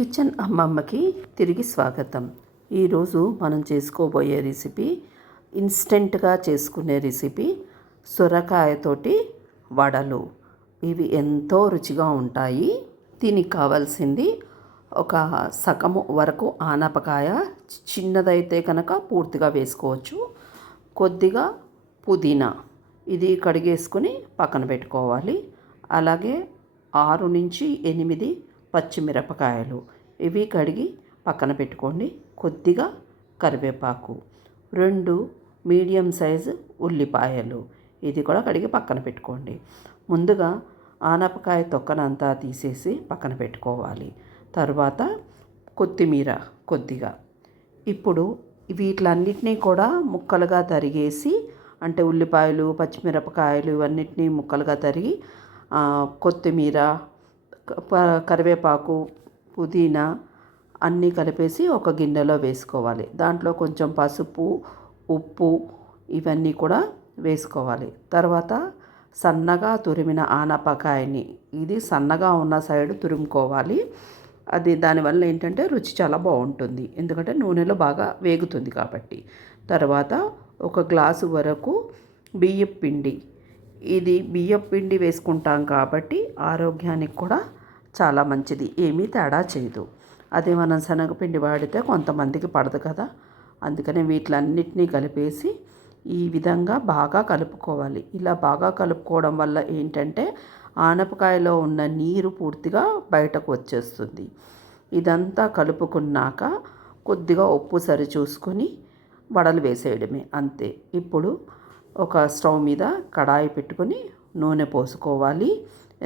Kitchen అమ్మమ్మకి తిరిగి స్వాగతం. ఈరోజు మనం చేసుకోబోయే రెసిపీ ఇన్స్టెంట్గా చేసుకునే రెసిపీ సొరకాయతోటి వడలు. ఇవి ఎంతో రుచిగా ఉంటాయి. దీనికి కావాల్సింది ఒక సగము వరకు ఆనపకాయ, చిన్నదైతే కనుక పూర్తిగా వేసుకోవచ్చు. కొద్దిగా పుదీనా, ఇది కడిగేసుకుని పక్కన పెట్టుకోవాలి. అలాగే 6 నుంచి 8 పచ్చిమిరపకాయలు, ఇవి కడిగి పక్కన పెట్టుకోండి. కొద్దిగా కరివేపాకు, 2 మీడియం సైజు ఉల్లిపాయలు, ఇది కూడా కడిగి పక్కన పెట్టుకోండి. ముందుగా ఆనపకాయ తొక్కనంతా తీసేసి పక్కన పెట్టుకోవాలి. తర్వాత కొత్తిమీర కొద్దిగా. ఇప్పుడు వీటిలన్నిటినీ కూడా ముక్కలుగా తరిగేసి, అంటే ఉల్లిపాయలు, పచ్చిమిరపకాయలు ఇవన్నిటినీ ముక్కలుగా తరిగి కొత్తిమీర, కరివేపాకు, పుదీనా అన్నీ కలిపేసి ఒక గిన్నెలో వేసుకోవాలి. దాంట్లో కొంచెం పసుపు, ఉప్పు ఇవన్నీ కూడా వేసుకోవాలి. తర్వాత సన్నగా తురిమిన ఆనపకాయని, ఇది సన్నగా ఉన్న సైడ్ తురుముకోవాలి. అది దానివల్ల ఏంటంటే రుచి చాలా బాగుంటుంది, ఎందుకంటే నూనెలో బాగా వేగుతుంది కాబట్టి. తర్వాత ఒక గ్లాసు వరకు బియ్యపు పిండి, ఇది బియ్యపు పిండి వేసుకుంటాం కాబట్టి ఆరోగ్యానికి కూడా చాలా మంచిది, ఏమీ తేడా చేయదు. అదే మనం శనగపిండి వాడితే కొంతమందికి పడదు కదా, అందుకని వీటిలన్నిటినీ కలిపేసి ఈ విధంగా బాగా కలుపుకోవాలి. ఇలా బాగా కలుపుకోవడం వల్ల ఏంటంటే ఆనపకాయలో ఉన్న నీరు పూర్తిగా బయటకు వచ్చేస్తుంది. ఇదంతా కలుపుకున్నాక కొద్దిగా ఉప్పు సరి చూసుకొని వడలు వేసేయడమే, అంతే. ఇప్పుడు ఒక స్టవ్ మీద కడాయి పెట్టుకొని నూనె పోసుకోవాలి,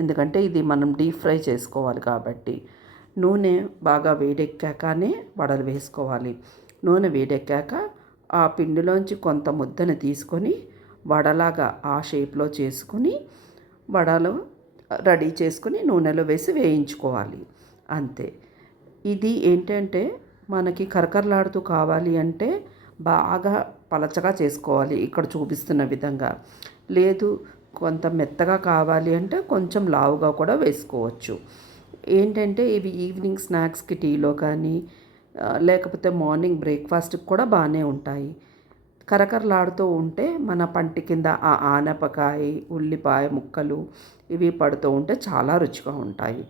ఎందుకంటే ఇది మనం డీప్ ఫ్రై చేసుకోవాలి కాబట్టి. నూనె బాగా వేడెక్కాకనే వడలు వేసుకోవాలి. నూనె వేడెక్కాక ఆ పిండిలోంచి కొంత ముద్దను తీసుకొని వడలాగా ఆ షేప్లో చేసుకుని వడలు రెడీ చేసుకుని నూనెలో వేసి వేయించుకోవాలి, అంతే. ఇది ఏంటంటే మనకి కరకరలాడుతూ కావాలి అంటే బాగా పలచగా చేసుకోవాలి, ఇక్కడ చూపిస్తున్న విధంగా. లేదు కొంత మెత్తగా కావాలి అంటే కొంచెం లావుగా కూడా వేసుకోవచ్చు. ఏంటంటే ఇవి ఈవినింగ్ స్నాక్స్కి, టీలో కానీ లేకపోతే మార్నింగ్ బ్రేక్ఫాస్ట్కి కూడా బాగానే ఉంటాయి. కరకరలాడుతూ ఉంటే మన పంటి కింద ఆ ఆనపకాయ, ఉల్లిపాయ ముక్కలు ఇవి పడుతూ ఉంటే చాలా రుచిగా ఉంటాయి.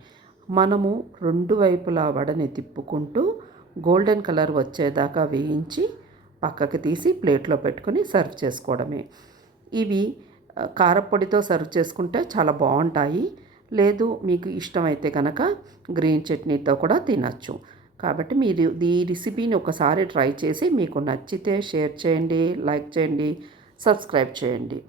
మనము 2 వైపులా వడని తిప్పుకుంటూ గోల్డెన్ కలర్ వచ్చేదాకా వేయించి పక్కకి తీసి ప్లేట్లో పెట్టుకొని సర్వ్ చేసుకోవడమే. ఇవి కారపొడితో సర్వ్ చేసుకుంటే చాలా బాగుంటాయి. లేదు మీకు ఇష్టమైతే కనుక గ్రీన్ చట్నీతో కూడా తినచ్చు. కాబట్టి మీరు ఈ రెసిపీని ఒకసారి ట్రై చేసి మీకు నచ్చితే షేర్ చేయండి, లైక్ చేయండి, సబ్స్క్రైబ్ చేయండి.